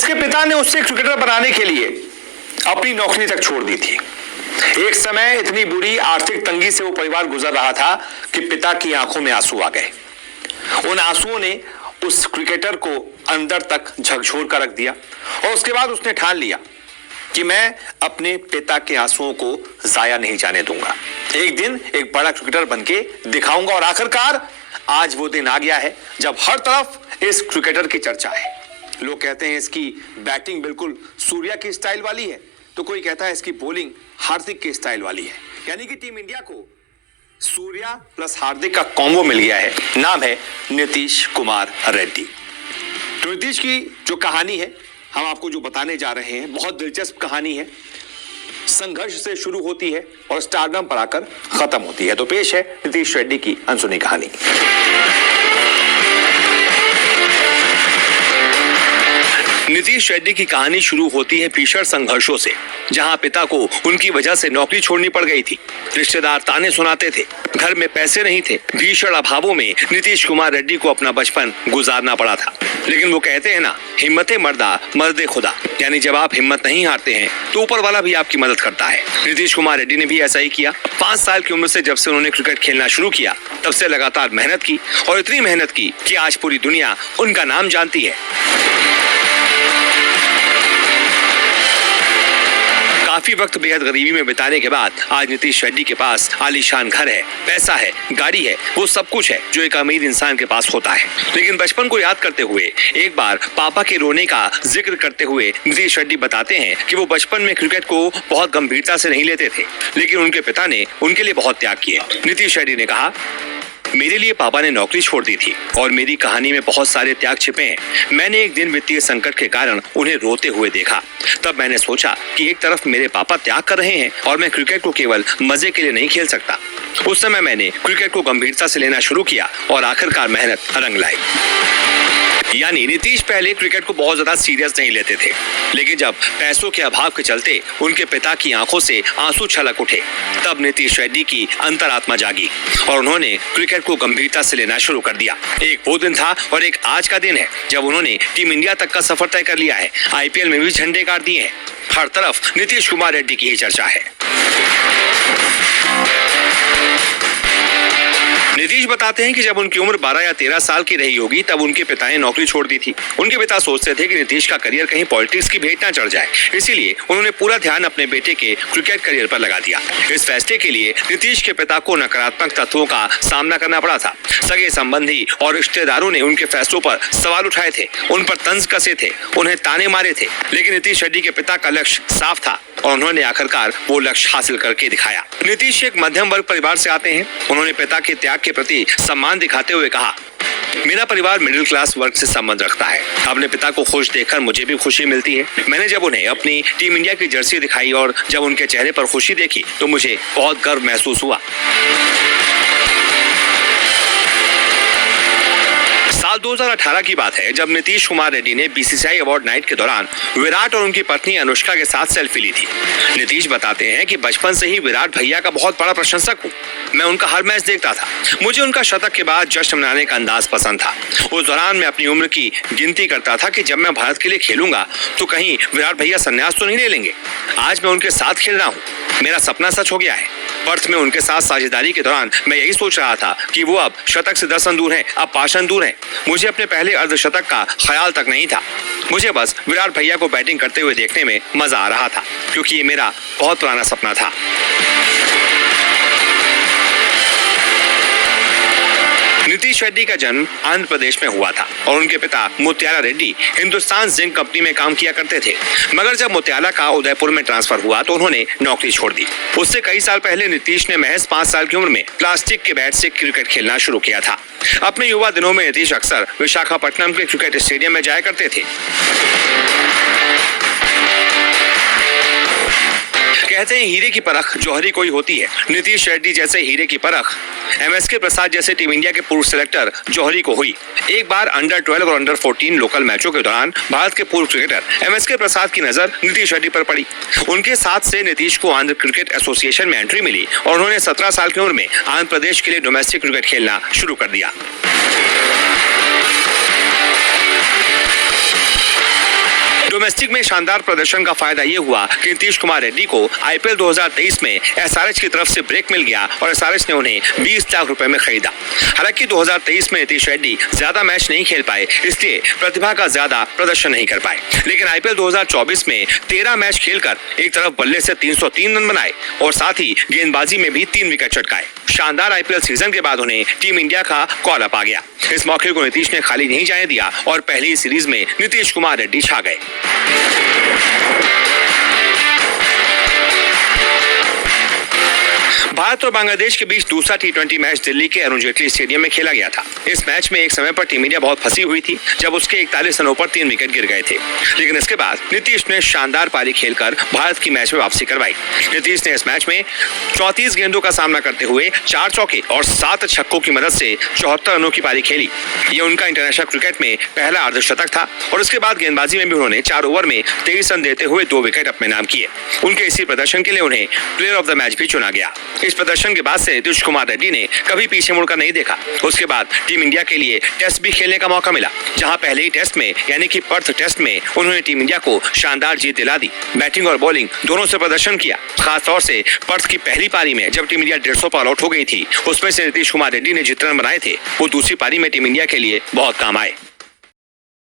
इसके पिता ने उससे क्रिकेटर बनाने के लिए अपनी नौकरी तक छोड़ दी थी। एक समय इतनी बुरी आर्थिक तंगी से वो परिवार गुजर रहा था कि पिता की आंखों में आंसू आ गए। उन आंसुओं ने उस क्रिकेटर को अंदर तक झकझोर कर रख दिया और उसके बाद उसने ठान लिया कि मैं अपने पिता के आंसुओं को जाया नहीं जाने दूंगा। एक दिन एक बड़ा क्रिकेटर बनके दिखाऊंगा। और आखिरकार आज वो दिन आ गया है जब हर तरफ इस क्रिकेटर की चर्चा है। लोग कहते हैं इसकी बैटिंग बिल्कुल सूर्या की स्टाइल वाली है, तो कोई कहता है इसकी बॉलिंग हार्दिक की स्टाइल वाली है। यानी कि टीम इंडिया को सूर्या प्लस हार्दिक का कॉम्बो मिल गया है। नाम है नीतीश कुमार रेड्डी। तो नीतीश की जो कहानी है हम आपको जो बताने जा रहे हैं, बहुत दिलचस्प कहानी है। संघर्ष से शुरू होती है और स्टारडम पर आकर खत्म होती है। तो पेश है नीतीश रेड्डी की अनसुनी कहानी। नीतीश रेड्डी की कहानी शुरू होती है भीषण संघर्षों से, जहां पिता को उनकी वजह से नौकरी छोड़नी पड़ गई थी। रिश्तेदार ताने सुनाते थे, घर में पैसे नहीं थे। भीषण अभावों में नीतीश कुमार रेड्डी को अपना बचपन गुजारना पड़ा था। लेकिन वो कहते हैं ना, हिम्मते मर्दा मर्दे खुदा, यानी जब आप हिम्मत नहीं हारते हैं तो ऊपर वाला भी आपकी मदद करता है। नीतीश कुमार रेड्डी ने भी ऐसा ही किया। 5 साल की उम्र से जब से उन्होंने क्रिकेट खेलना शुरू किया, तब से लगातार मेहनत की और इतनी मेहनत की कि आज पूरी दुनिया उनका नाम जानती है। काफी वक्त बेहद गरीबी में बिताने के बाद आज नीतीश रेड्डी के पास आलीशान घर है, पैसा है, गाड़ी है, वो सब कुछ है जो एक अमीर इंसान के पास होता है। लेकिन बचपन को याद करते हुए एक बार पापा के रोने का जिक्र करते हुए नीतीश रेड्डी बताते हैं कि वो बचपन में क्रिकेट को बहुत गंभीरता से नहीं लेते थे, लेकिन उनके पिता ने उनके लिए बहुत त्याग किए। नीतीश रेड्डी ने कहा, मेरे लिए पापा ने नौकरी छोड़ दी थी और मेरी कहानी में बहुत सारे त्याग छिपे हैं। मैंने एक दिन वित्तीय संकट के कारण उन्हें रोते हुए देखा। तब मैंने सोचा कि एक तरफ मेरे पापा त्याग कर रहे हैं और मैं क्रिकेट को केवल मजे के लिए नहीं खेल सकता। उस समय मैंने क्रिकेट को गंभीरता से लेना शुरू किया और आखिरकार मेहनत रंग लाई। यानी नीतीश पहले क्रिकेट को बहुत ज्यादा सीरियस नहीं लेते थे, लेकिन जब पैसों के अभाव के चलते उनके पिता की आंखों से आंसू छलक उठे, तब नीतीश रेड्डी की अंतरात्मा जागी और उन्होंने क्रिकेट को गंभीरता से लेना शुरू कर दिया। एक वो दिन था और एक आज का दिन है जब उन्होंने टीम इंडिया तक का सफर तय कर लिया है। आईपीएल में भी झंडे गाड़ दिए हैं। हर तरफ नीतीश कुमार रेड्डी की ही चर्चा है। नीतीश बताते हैं कि जब उनकी उम्र 12 या 13 साल की रही होगी, तब उनके पिता ने नौकरी छोड़ दी थी। उनके पिता सोचते थे कि नीतीश का करियर कहीं पॉलिटिक्स की भेंट ना चढ़ जाए, इसीलिए उन्होंने पूरा ध्यान अपने बेटे के क्रिकेट करियर पर लगा दिया। इस फैसले के लिए नीतीश के पिता को नकारात्मक तत्वों का सामना करना पड़ा था। सगे संबंधी और रिश्तेदारों ने उनके फैसलों पर सवाल उठाए थे, उन पर तंज कसे थे, उन्हें ताने मारे थे। लेकिन नीतीश रेड्डी के पिता का लक्ष्य साफ था और उन्होंने आखिरकार वो लक्ष्य हासिल करके दिखाया। नीतीश एक मध्यम वर्ग परिवार से आते हैं। उन्होंने पिता के त्याग के प्रति सम्मान दिखाते हुए कहा, मेरा परिवार मिडिल क्लास वर्ग से संबंध रखता है। अपने पिता को खुश देखकर मुझे भी खुशी मिलती है। मैंने जब उन्हें अपनी टीम इंडिया की जर्सी दिखाई और जब उनके चेहरे पर खुशी देखी तो मुझे बहुत गर्व महसूस हुआ। साल 2018 की बात है जब नीतीश कुमार रेड्डी ने बीसीसीआई अवार्ड नाइट के दौरान विराट और उनकी पत्नी अनुष्का के साथ सेल्फी ली थी। नीतीश बताते हैं कि बचपन से ही विराट भैया का बहुत बड़ा प्रशंसक हूँ। मैं उनका हर मैच देखता था। मुझे उनका शतक के बाद जश्न मनाने का अंदाज पसंद था। उस दौरान मैं अपनी उम्र की गिनती करता था कि जब मैं भारत के लिए खेलूंगा तो कहीं विराट भैया संन्यास तो नहीं ले लेंगे। आज मैं उनके साथ खेल रहा हूँ। मेरा सपना सच हो गया है। पर्थ में उनके साथ साझेदारी के दौरान मैं यही सोच रहा था कि वो अब शतक से 10 रन दूर हैं, अब 5 रन दूर हैं। मुझे अपने पहले अर्धशतक का ख्याल तक नहीं था। मुझे बस विराट भैया को बैटिंग करते हुए देखने में मजा आ रहा था, क्योंकि ये मेरा बहुत पुराना सपना था। नीतीश रेड्डी का जन्म आंध्र प्रदेश में हुआ था और उनके पिता मुत्याला रेड्डी हिंदुस्तान जिंक कंपनी में काम किया करते थे। मगर जब मुत्याला का उदयपुर में ट्रांसफर हुआ तो उन्होंने नौकरी छोड़ दी। उससे कई साल पहले नीतीश ने महज 5 साल की उम्र में प्लास्टिक के बैट से क्रिकेट खेलना शुरू किया था। अपने युवा दिनों में नीतीश अक्सर विशाखापट्टनम के क्रिकेट स्टेडियम में जाया करते थे। कहते हैं हीरे की परख जौहरी कोई होती है। नीतीश रेड्डी जैसे हीरे की परख एमएसके प्रसाद जैसे टीम इंडिया के पूर्व सिलेक्टर जौहरी को हुई। एक बार अंडर 12 और अंडर 14 लोकल मैचों के दौरान भारत के पूर्व क्रिकेटर एमएसके प्रसाद की नजर नीतीश रेड्डी पर पड़ी। उनके साथ से नीतीश को आंध्र क्रिकेट एसोसिएशन में एंट्री मिली और उन्होंने 17 साल की उम्र में आंध्र प्रदेश के लिए डोमेस्टिक क्रिकेट खेलना शुरू कर दिया। डोमेस्टिक में शानदार प्रदर्शन का फायदा ये हुआ कि नीतीश कुमार रेड्डी को आईपीएल 2023 में एसआरएच की तरफ से ब्रेक मिल गया और एसआरएच ने उन्हें 20 लाख रुपए में खरीदा। हालांकि 2023 में नीतीश रेड्डी ज्यादा मैच नहीं खेल पाए, इसलिए प्रतिभा का ज्यादा प्रदर्शन नहीं कर पाए। लेकिन आईपीएल 2024 में 13 मैच खेलकर एक तरफ बल्ले से 303 रन बनाए और साथ ही गेंदबाजी में भी 3 विकेट चटकाए। शानदार आईपीएल सीजन के बाद उन्हें टीम इंडिया का कॉल अप आ गया। इस मौके को नीतीश ने खाली नहीं जाने दिया और पहली सीरीज में नीतीश कुमार रेड्डी छा गए। भारत और बांग्लादेश के बीच दूसरा टी20 मैच दिल्ली के अरुण जेटली स्टेडियम में खेला गया था। इस मैच में एक समय पर टीम इंडिया बहुत फंसी हुई थी, जब उसके 41 रनों पर 3 विकेट गिर गए थे। लेकिन इसके बाद नीतीश ने शानदार पारी खेलकर भारत की मैच में वापसी करवाई। नीतीश ने इस मैच में 34 गेंदों का सामना करते हुए 4 चौके और 7 छक्कों की मदद से 74 रनों की पारी खेली। ये उनका इंटरनेशनल क्रिकेट में पहला अर्धशतक था और उसके बाद गेंदबाजी में भी उन्होंने 4 ओवर में 23 रन देते हुए 2 विकेट अपने नाम किए। उनके इसी प्रदर्शन के लिए उन्हें प्लेयर ऑफ द मैच भी चुना गया। इस प्रदर्शन के बाद से नीतीश कुमार रेड्डी ने कभी पीछे मुड़कर नहीं देखा। उसके बाद टीम इंडिया के लिए टेस्ट भी खेलने का मौका मिला, जहां पहले ही टेस्ट में यानी कि पर्थ टेस्ट में उन्होंने टीम इंडिया को शानदार जीत दिला दी। बैटिंग और बॉलिंग दोनों से प्रदर्शन किया। खास तौर से पर्थ की पहली पारी में जब टीम इंडिया 150 पर आउट हो गई थी, उसमें से नीतीश कुमार रेड्डी ने जितने रन बनाए थे वो दूसरी पारी में टीम इंडिया के लिए बहुत काम आए।